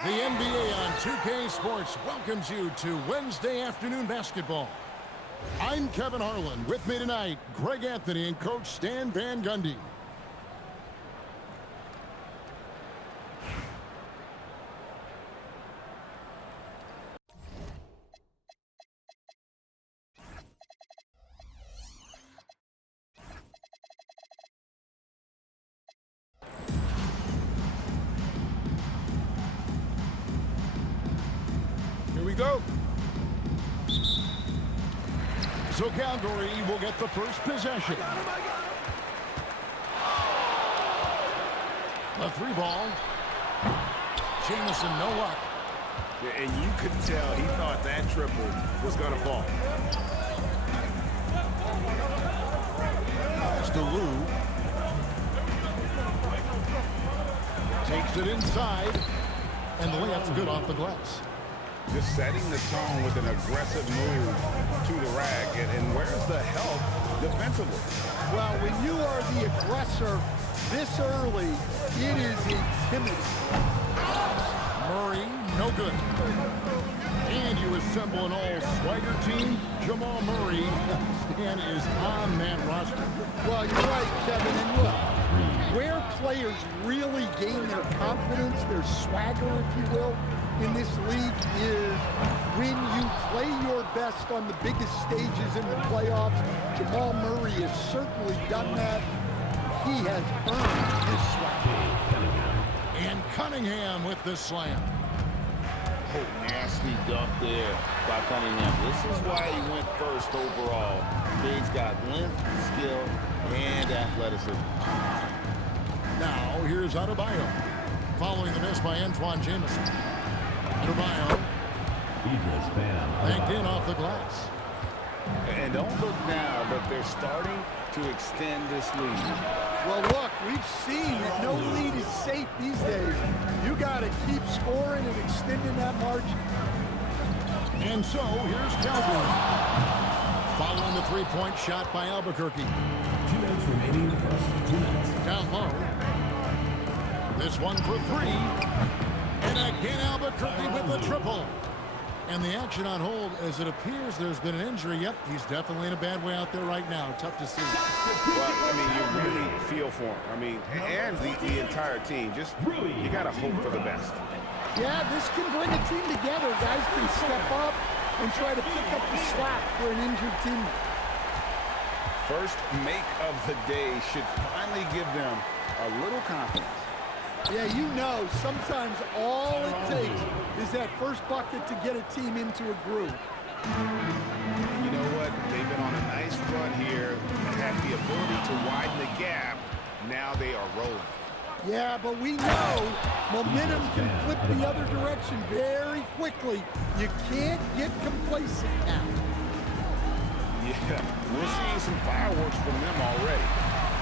The NBA on 2K Sports welcomes you to Wednesday afternoon basketball. I'm Kevin Harlan. With me tonight, Greg Anthony and Coach Stan Van Gundy. Here we go. So Calgary will get the first possession. The three ball. Jamison, no luck. Yeah, and you could tell he thought that triple was going to fall. Pass to Lou. Takes it inside. And the layup's good off the glass. Just setting the tone with an aggressive move to the rack. And where's the help defensively? Well, when you are the aggressor this early, it is intimidating. Murray, no good. And you assemble an all-swagger team. Jamal Murray, Stan, is on that roster. Well, you're right, Kevin. And look, where players really gain their confidence, their swagger, if you will, in this league is when you play your best on the biggest stages in the playoffs. Jamal Murray has certainly done that. He has earned his swagger. And Cunningham with the slam. Oh, nasty dunk there by Cunningham. This is why he went first overall. Kid's got length, skill, and athleticism. Now, here's Adebayo. Following the miss by Antoine Jamison. Adebayo. Banked in off the glass. And don't look now, but they're starting to extend this lead. Well, look, we've seen that no lead is safe these days. You got to keep scoring and extending that margin. And so, here's Calgary. Following the three-point shot by Albuquerque. 2 minutes remaining first 2 minutes. Down low. This one for three. And again, Albuquerque with the triple. And the action on hold, as it appears there's been an injury. Yep, he's definitely in a bad way out there right now. Tough to see. Well, I mean, you really feel for him. I mean, and the entire team. Just, you got to hope for the best. Yeah, this can bring a team together. Guys can step up and try to pick up the slack for an injured teammate. First make of the day should finally give them a little confidence. Yeah, you know, sometimes all it takes is that first bucket to get a team into a groove. And you know what? They've been on a nice run here. They have the ability to widen the gap. Now they are rolling. Yeah, but we know momentum can flip the other direction very quickly. You can't get complacent now. Yeah, we're seeing some fireworks from them already.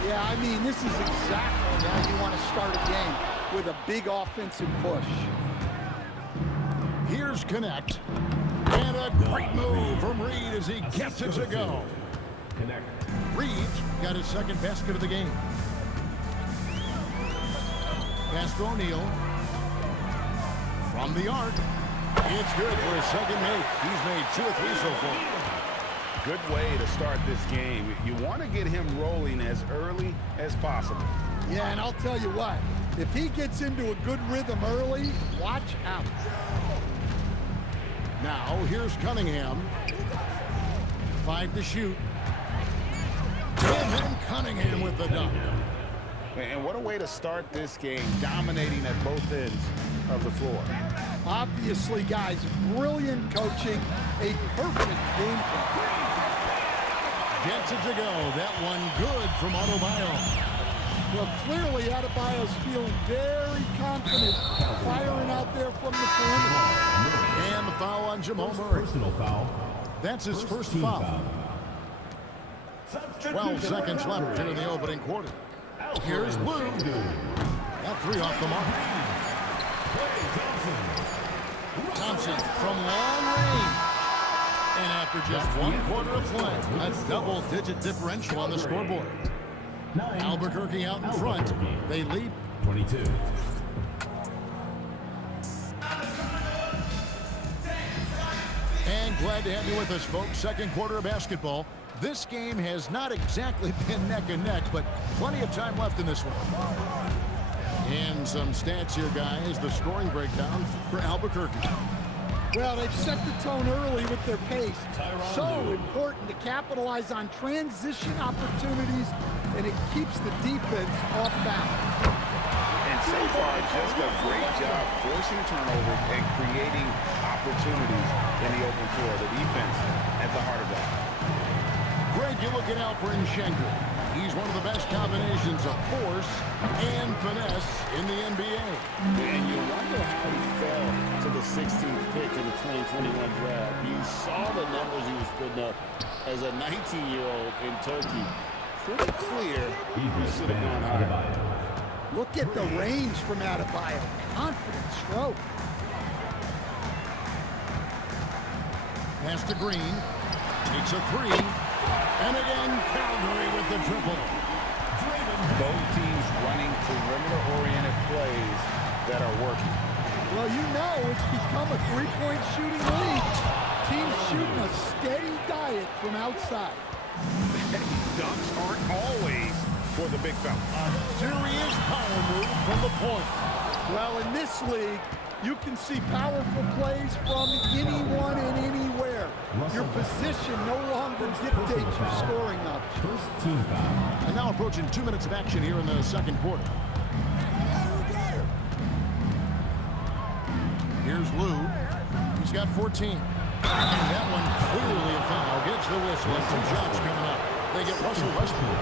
Yeah, I mean, this is exactly how you want to start a game, with a big offensive push. Here's Connect. And a great move from Reed as he gets it to go. Reed's got his second basket of the game. Pass to O'Neal. From the arc. It's good for his second make. He's made 2 or 3 so far. Good way to start this game. You want to get him rolling as early as possible. Yeah, and I'll tell you what, if he gets into a good rhythm early, watch out. Now, here's Cunningham. 5 to shoot. And then Cunningham with the dunk. And what a way to start this game, dominating at both ends of the floor. Obviously, guys, brilliant coaching, a perfect game plan. Gets it to go. That one good from Adebayo. Well, clearly Adebayo's feeling very confident firing out there from the perimeter. And the foul on Jamal Murray. Personal foul. That's his first foul. 12 seconds left here in the opening quarter. Here's Blue. That three off the mark. Thompson from long range. And after just 1 quarter of play, a double-digit differential on the scoreboard. Albuquerque out in front. They lead 22. Glad to have you with us, folks. Second quarter of basketball. This game has not exactly been neck and neck, but plenty of time left in this one. And some stats here, guys. The scoring breakdown for Albuquerque. Well, they've set the tone early with their pace. So important to capitalize on transition opportunities, and it keeps the defense off balance. And so far, just a great job forcing turnovers and creating opportunities in the open floor. The defense at the heart of that. Greg, you look at Alperen Schenker. He's one of the best combinations of force and finesse in the NBA. And you wonder how he fell to the 16th pick in the 2021 draft. You saw the numbers he was putting up as a 19-year-old in Turkey. Pretty clear he should have gone higher. Look at the range from Adebayo. Confident stroke. Pass to Green. Takes a three. And again, Calgary with the triple. Both teams running perimeter-oriented plays that are working. Well, you know it's become a three-point shooting league. Teams shooting a steady diet from outside. Dunks aren't always for the big fella. Serious power move from the point. Well, in this league, you can see powerful plays from anyone and anywhere. Your position no longer dictates your scoring options. First team foul. And now approaching 2 minutes of action here in the second quarter. Here's Lou. He's got 14. And that one clearly a foul. Gets the whistle and some shots coming up. They get Russell Westbrook.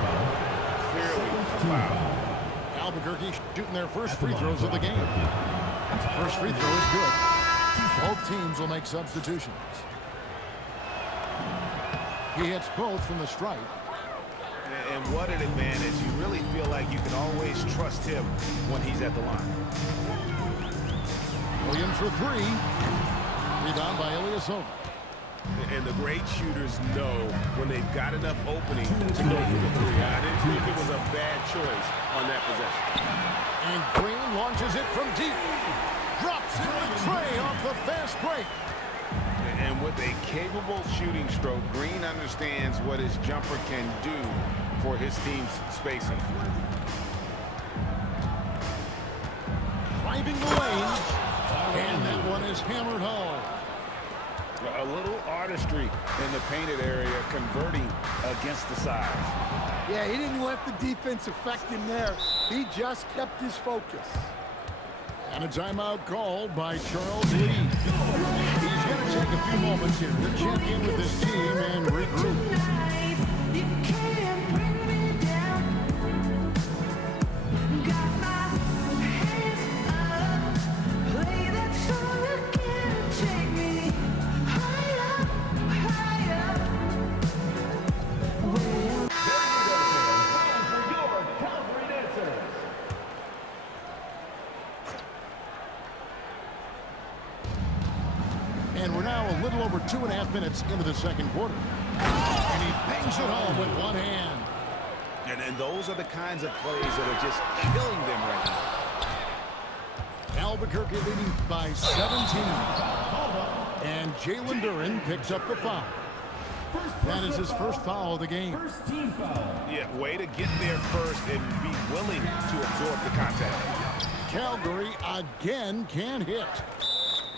Clearly a foul. Albuquerque shooting their first free throws of the game. First free throw is good. Both teams will make substitutions. He hits both from the stripe. And what an advantage. You really feel like you can always trust him when he's at the line. Williams for three. Rebound by Ilyasova. And the great shooters know when they've got enough opening to go for the three. I didn't think it was a bad choice on that possession. And Green launches it from deep. Drops in the tray off the fast break. And with a capable shooting stroke, Green understands what his jumper can do for his team's spacing. Driving the lane. And that one is hammered home. A little artistry in the painted area, converting against the size. Yeah, he didn't let the defense affect him there. He just kept his focus. And a timeout called by Charles Lee. He's going to take a few moments here to check in with his team and regroup. And we're now a little over 2.5 minutes into the second quarter. And he bangs it home with one hand. And those are the kinds of plays that are just killing them right now. Albuquerque leading by 17. And Jalen Duren picks up the foul. That is his first foul of the game. First team foul. Yeah, way to get there first and be willing to absorb the contact. Calgary again can't hit.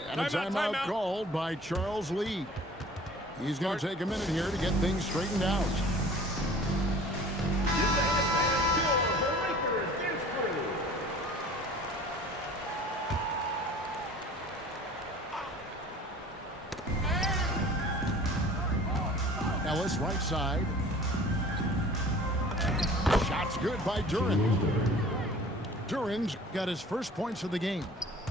And a timeout called by Charles Lee. He's going to take a minute here to get things straightened out. Ellis right side. Shot's good by Duren. Duren's got his first points of the game.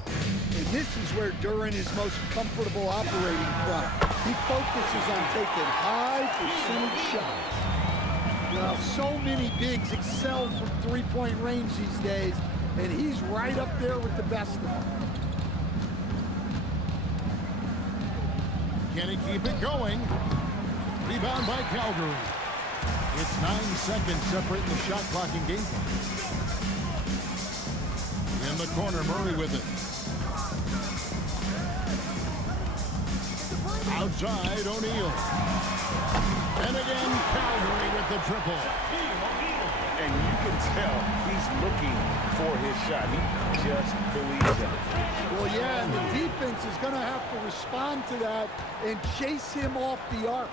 And this is where Duren is most comfortable operating from. He focuses on taking high percentage shots. Well, so many bigs excel from three-point range these days, and he's right up there with the best of them. Can he keep it going? Rebound by Calgary. It's 9 seconds separating the shot clock and game clock. In the corner, Murray with it. Outside, O'Neal. And again, Calgary with the triple. And you can tell he's looking for his shot. He just believes in it. Well, yeah, and the defense is going to have to respond to that and chase him off the arc.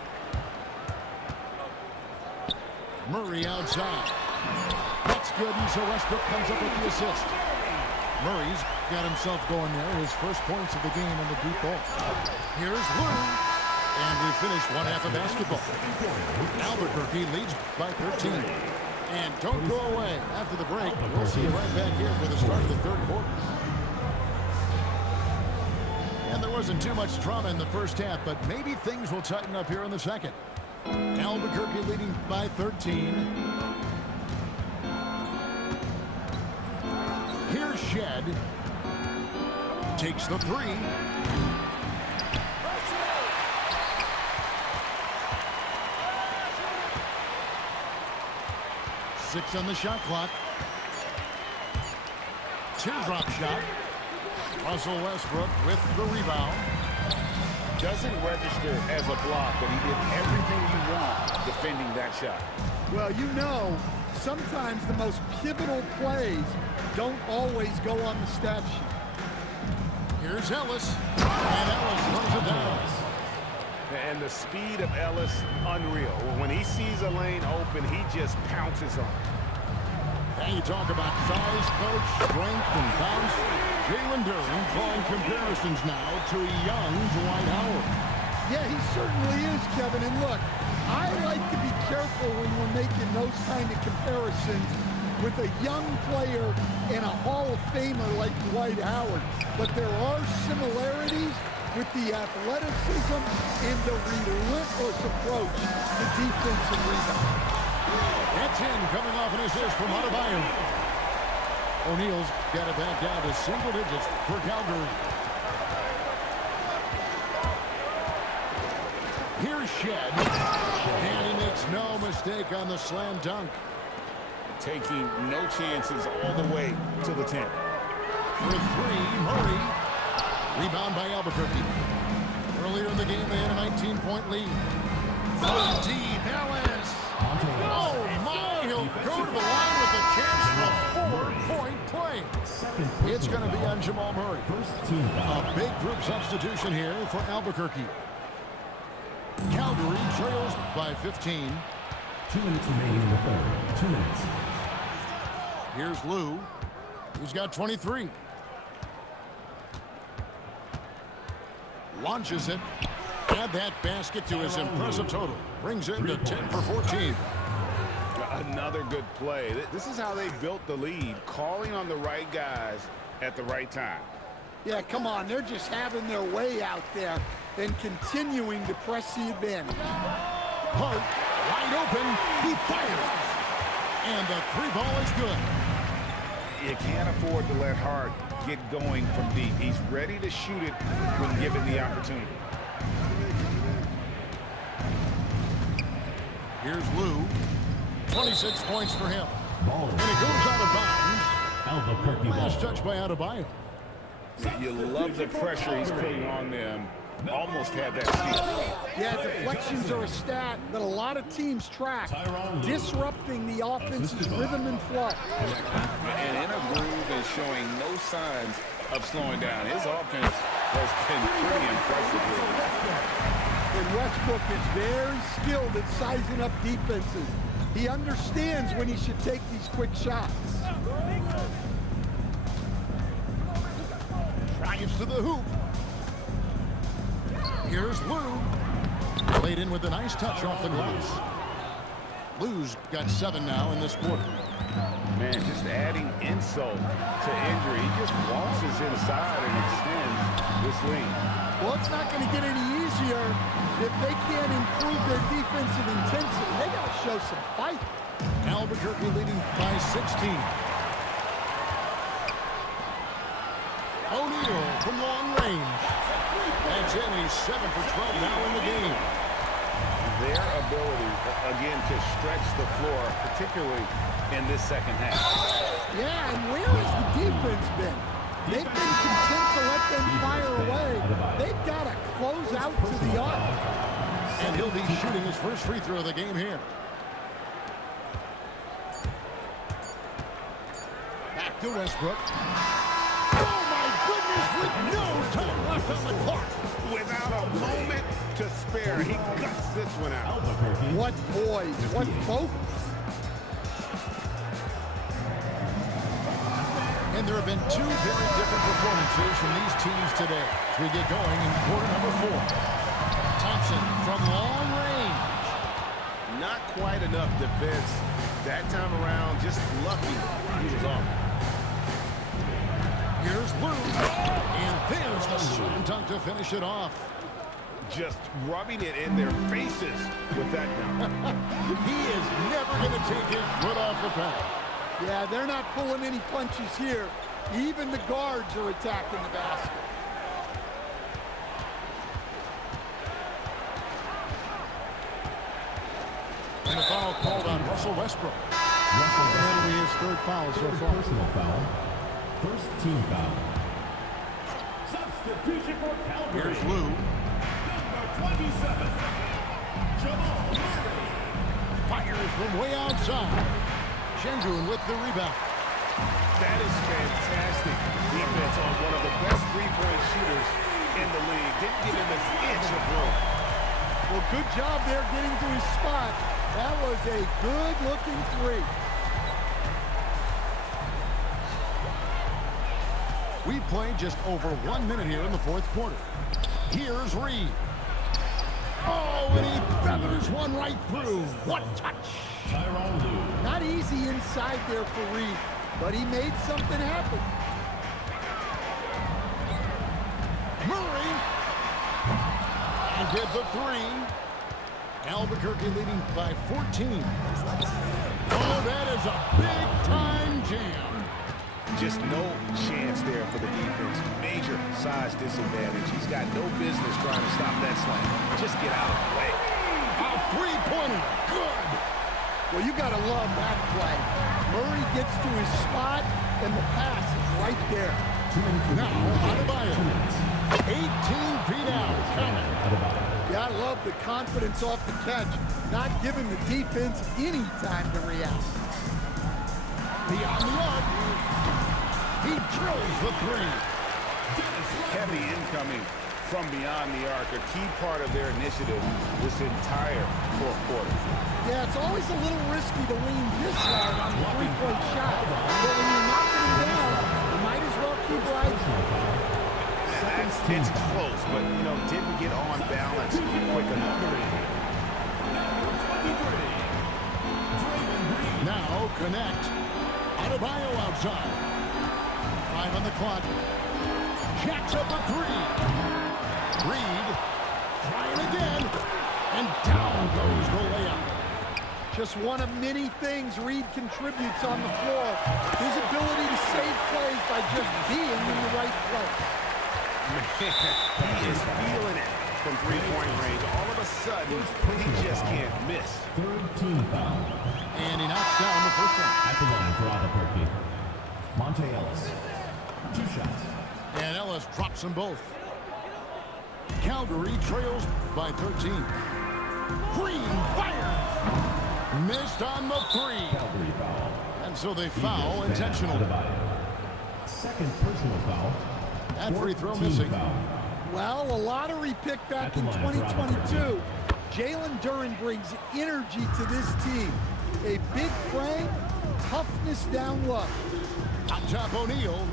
Murray outside. That's good, and so Westbrook comes up with the assist. Murray's got himself going there. His first points of the game on the deep ball. Here's Lou. And we finished one half of basketball. Albuquerque leads by 13. And don't go away. After the break, we'll see you right back here for the start of the third quarter. And there wasn't too much drama in the first half, but maybe things will tighten up here in the second. Albuquerque leading by 13. Here's Shed. Takes the three. Six on the shot clock. Teardrop shot. Russell Westbrook with the rebound. Doesn't register as a block, but he did everything you want defending that shot. Well, you know, sometimes the most pivotal plays don't always go on the stat sheet. Here's Ellis. And Ellis runs it down. And the speed of Ellis, unreal. When he sees a lane open, he just pounces on it. And you talk about size, coach, strength, and bounce. Jalen Duren drawing comparisons now to a young Dwight Howard. Yeah, he certainly is, Kevin. And look, I like to be careful when we're making those kind of comparisons with a young player and a Hall of Famer like Dwight Howard. But there are similarities with the athleticism and the relentless approach to defense and rebound. That's in, coming off an assist from Adebayo. O'Neal's got it back down to single digits for Calgary. Here's Shed. And he makes no mistake on the slam dunk. Taking no chances all the way to the 10. For three, Murray. Rebound by Albuquerque. Earlier in the game, they had a 19-point lead. From deep, Ellis. Oh, my. He'll go to the line with a chance for a 4-point play. It's going to be on Jamal Murray. A big group substitution here for Albuquerque. Calgary trails by 15. 2 minutes remaining in the third. 2 minutes. Here's Lou, who's got 23. Launches it. Add that basket to his impressive total. Brings it to 10 for 14. Another good play. This is how they built the lead, calling on the right guys at the right time. Yeah, come on. They're just having their way out there and continuing to press the advantage. Hart, wide open. He fires. And the three ball is good. You can't afford to let Hart get going from deep. He's ready to shoot it when given the opportunity. Here's Lou. 26 points for him. Ball. And it goes out of bounds. Albuquerque Last ball. touch by Adebayo. You love the pressure he's putting on them. Almost had that steal. Yeah, deflections are a stat that a lot of teams track, disrupting the offense's rhythm and flow. And in a groove and showing no signs of slowing down. His offense has been pretty impressive here. And Westbrook is very skilled at sizing up defenses. He understands when he should take these quick shots. Drives to the hoop. Here's Lou. Laid in with a nice touch off the glass. Lou's got 7 now in this quarter. Man, just adding insult to injury. He just waltzes inside and extends this lead. Well, it's not going to get any easier if they can't improve their defensive intensity. They got to show some fight. Albuquerque leading by 16. O'Neal from long range. That's in. He's 7 for 12 now in the game. Their ability, again, to stretch the floor, particularly in this second half. Yeah, and where has the defense been? They've been content to let them fire away. They've got to close out to the arc. And he'll be shooting his first free throw of the game here. Back to Westbrook. Oh, my goodness, with no time left on the clock. Without a moment to spare, he guts this one out. What poise, what focus. And there have been two very different performances from these teams today as we get going in quarter number 4. Thompson from long range. Not quite enough defense. That time around, just lucky he was off. Here's Lou. And there's the slam dunk to finish it off. Just rubbing it in their faces with that dunk. He is never going to take his foot off the pedal. Yeah, they're not pulling any punches here. Even the guards are attacking the basket. And the foul called on Russell Westbrook. Russell That'll be his third foul so far. Personal foul. First team foul. Substitution for Calgary. Here's Lou. Number 27. Jamal Murray. Fires from way outside. Şengün with the rebound. That is fantastic defense on one of the best three-point shooters in the league. Didn't give him an inch of room. Well, good job there getting to his spot. That was a good-looking three. We played just over 1 minute here in the fourth quarter. Here's Reed. Oh, and he feathers one right through. What touch. Not easy inside there for Reed, but he made something happen. Murray. And get the three. Albuquerque leading by 14. Oh, that is a big-time jam. Just no chance there for the defense. Major size disadvantage. He's got no business trying to stop that slam. Just get out of the way. A three-pointer. Good. Well, you got to love that play. Murray gets to his spot, and the pass is right there. Now, Adebayo. 18 feet out. Coming. Yeah, I love the confidence off the catch, not giving the defense any time to react. Beyond the arc. He drills the three. Heavy incoming from beyond the arc. A key part of their initiative this entire fourth quarter. Yeah, it's always a little risky to lean this hard on the three-point shot. But when you're knocking him down, you might as well keep riding. It's close, but, you know, didn't get on balance quick enough. Now connect. Adebayo outside. 5 on the clock. Jacks up a three. Reed trying again. And down goes the layup. Just one of many things Reed contributes on the floor. His ability to save plays by just being in the right place. Man, he is feeling it from three-point range. All of a sudden, he just can't miss. Third team foul. And he knocks down the first one. At the line for Albuquerque. Monte Ellis. 2 shots. And Ellis drops them both. Calgary trails by 13. Green fires. Missed on the three. Calgary foul. And so they foul intentionally. Second personal foul. That free throw Team missing. foul. Well, a lottery pick back in 2022. Jalen Duren brings energy to this team. A big frame, toughness down low. On top O'Neal.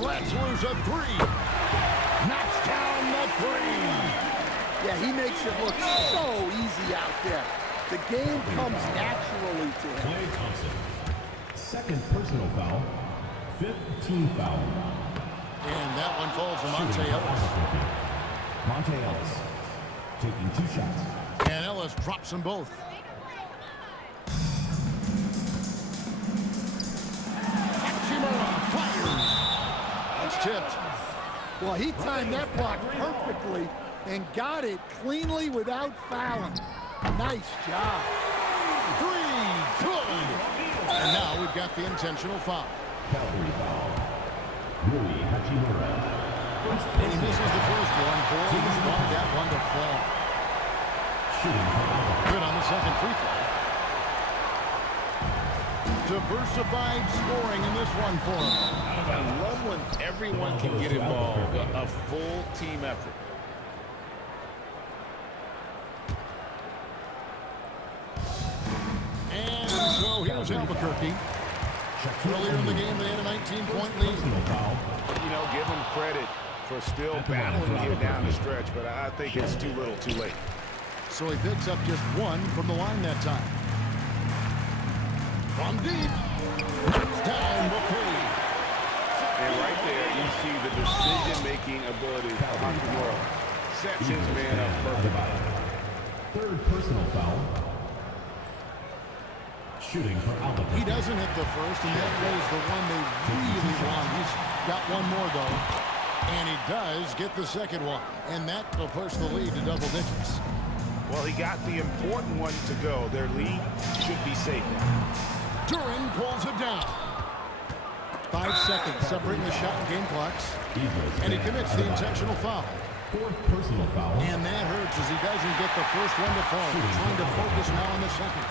Let's lose a three. Knocks down the three. Yeah, he makes it look so easy out there. The game comes naturally to him. Clay Thompson. Second personal foul. Fifth team foul. And that one falls to Monte Ellis. Monte Ellis taking 2 shots. And Ellis drops them both. Hachimura fires. That's tipped. Well, he timed that block perfectly and got it cleanly without fouling. Nice job. Three, good. And now we've got the intentional foul. Calgary foul. Rui Hachimura. And he misses the first one. Boy, he wanted that one to fall. Good on the second free throw. Diversified scoring in this one for him. I love when everyone can get involved. A full team effort. And so here's Albuquerque. Earlier in the game, they had a 19-point lead. You know, give them credit for still battling here down the stretch, but I think it's too little too late. So he picks up just one from the line that time. From deep. Down the three. And right there, you see the decision-making ability of Hachimura. Sets his man up perfectly. Third personal foul. Shooting for Albuquerque. He doesn't hit the first, and that plays the one they really want. He's got one more, though. And he does get the second one. And that will push the lead to double digits. Well, he got the important one to go. Their lead should be safe now. Duran pulls it down. 5 seconds separating the shot and game clocks. And he commits the intentional foul. Fourth personal foul. And that hurts as he doesn't get the first one to fall. He's trying to focus now on the second.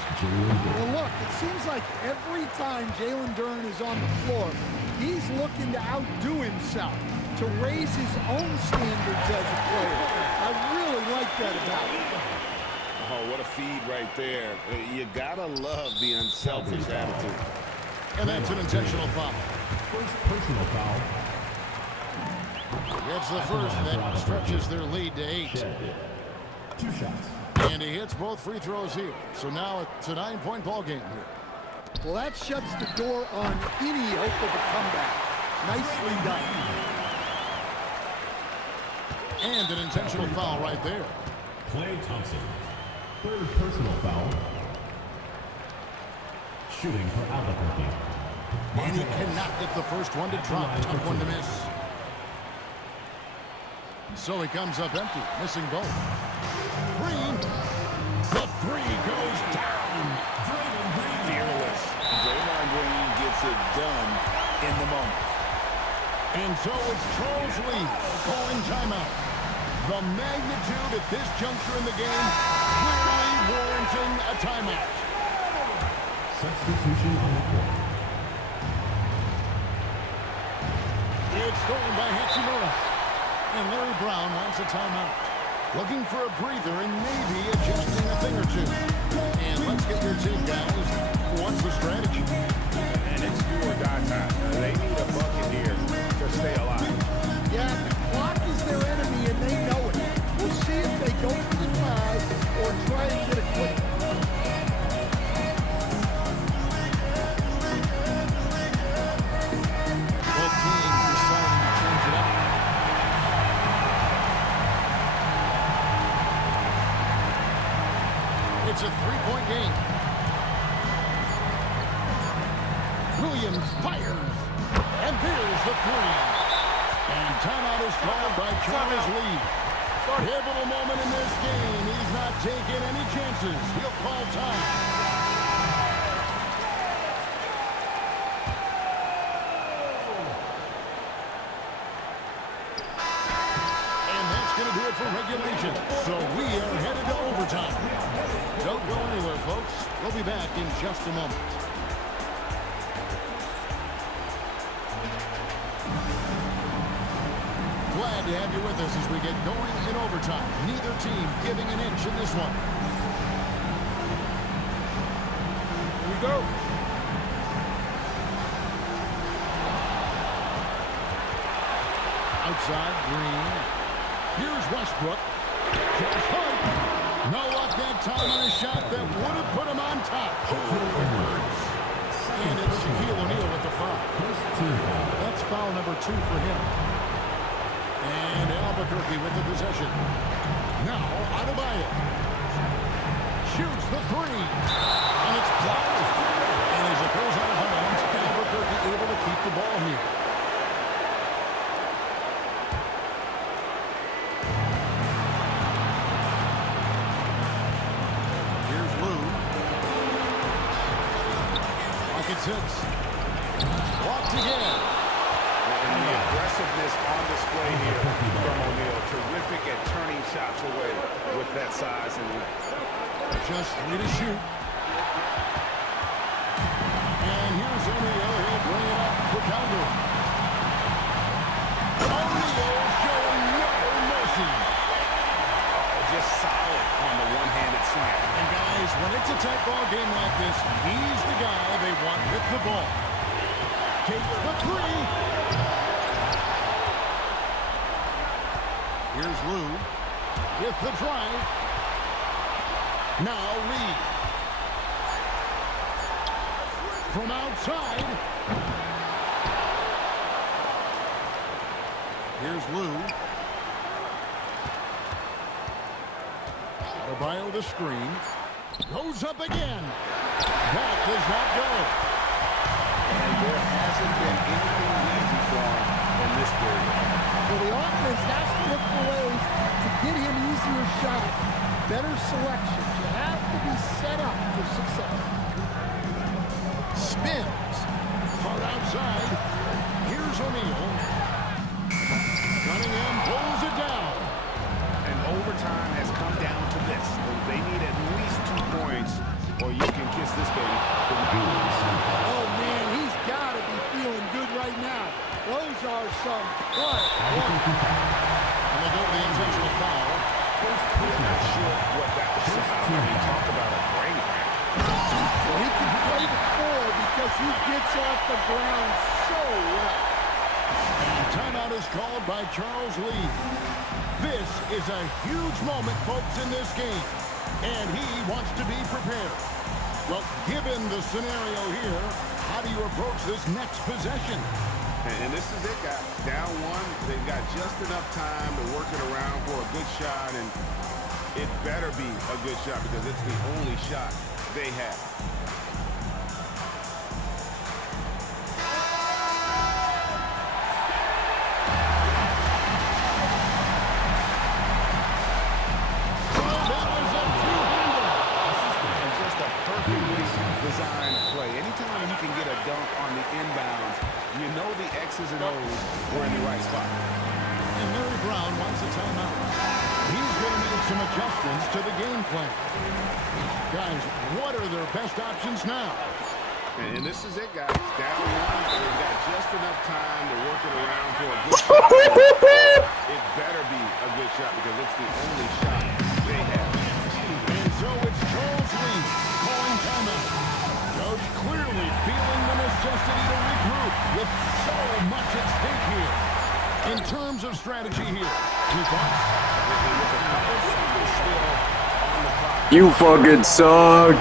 Well, look, it seems like every time Jalen Duran is on the floor, he's looking to outdo himself, to raise his own standards as a player. I really like that about him. Oh, what a feed right there. You gotta love the unselfish attitude. And that's an intentional foul. First personal foul. Gets the first, and that stretches their lead to 8. 2 shots. And he hits both free throws here. So now it's a 9-point ball game here. Well, that shuts the door on any hope of a comeback. Nicely done. And an intentional foul right there. Klay Thompson. Third personal foul. Shooting for Albuquerque. And he cannot get the first one to drop. Tough one to miss. So he comes up empty, missing both. Green. The three goes down. Fearless. Draymond Green gets it done in the moment. And so it's Charles Lee calling timeout. The magnitude at this juncture in the game clearly warranting a timeout. Substitution on the court. It's stolen by Hachimura. And Larry Brown wants a timeout. Looking for a breather and maybe adjusting a thing or two. And let's get your take, guys. What's the strategy? And it's do or die time. They need a bucket here to stay alive. Yeah, the clock is their enemy, and they know it. We'll see if they go for the tie or try and get a quick. Both teams deciding to change it up. It's a 3-point game. Williams fires. And there's the three. And timeout is called by Charles Lee. Pivotal moment in this game. He's not taking any chances. He'll call time. And that's going to do it for regulation. So we are headed to overtime. Don't go anywhere, folks. We'll be back in just a moment. Glad to have you with us as we get going in overtime. Neither team giving an inch in this one. Here we go. Outside, Green. Here's Westbrook. Just Hart. No luck that time on a shot that would have put him on top. And it's Shaquille O'Neal with the foul. That's foul number 2 for him. And Albuquerque with the possession. Now, Adebayo. Shoots the three. And it's blocked. And as it goes out of bounds, Albuquerque able to keep the ball here. Here's Lou. Pocket 6. Blocked again. And the aggressiveness on display here that size and length. Just 3 to shoot. And here's O'Neal. He'll bring it up for Calgary. O'Neal showing no mercy. Just solid on the one-handed slam. And guys, when it's a tight ball game like this, he's the guy they want with the ball. Takes the 3. Here's Lou with the drive. Now Reed. From outside. Here's Lou. Adebayo the screen. Goes up again. That does not go. And there hasn't been anything easy for him in this period. Well, the offense has to look for ways to get him easier shots, better selections. You have to be set up for success. Spins. Hard outside. Here's O'Neal. Cunningham pulls it down. And overtime has come down to this. They need at least 2 points or you can kiss this baby goodnight. Oh, man, he's got to be feeling good right now. Those are some clutch. And they go to the intentional foul. I'm not sure what that was about. I mean, talk about a brain cramp. Well, he can play the 4 because he gets off the ground so well. And timeout is called by Charles Lee. This is a huge moment, folks, in this game. And he wants to be prepared. Well, given the scenario here, how do you approach this next possession? And this is it, guys. Down 1, they've got just enough time to work it around for a good shot, and it better be a good shot because it's the only shot they have. Designed play. Anytime you can get a dunk on the inbounds, you know the X's and O's were in the right spot. And Larry Brown wants a timeout. He's going to make some adjustments to the game plan. Guys, what are their best options now? And this is it, guys. Down 1, they've got just enough time to work it around for a good shot. It better be a good shot because it's the only shot they have. And so it's Charles Lee calling timeout. Coach clearly feeling the necessity to regroup with so much at stake here. In terms of strategy here, your thoughts? With a couple seconds still on the clock. You fucking suck.